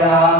되라.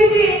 根据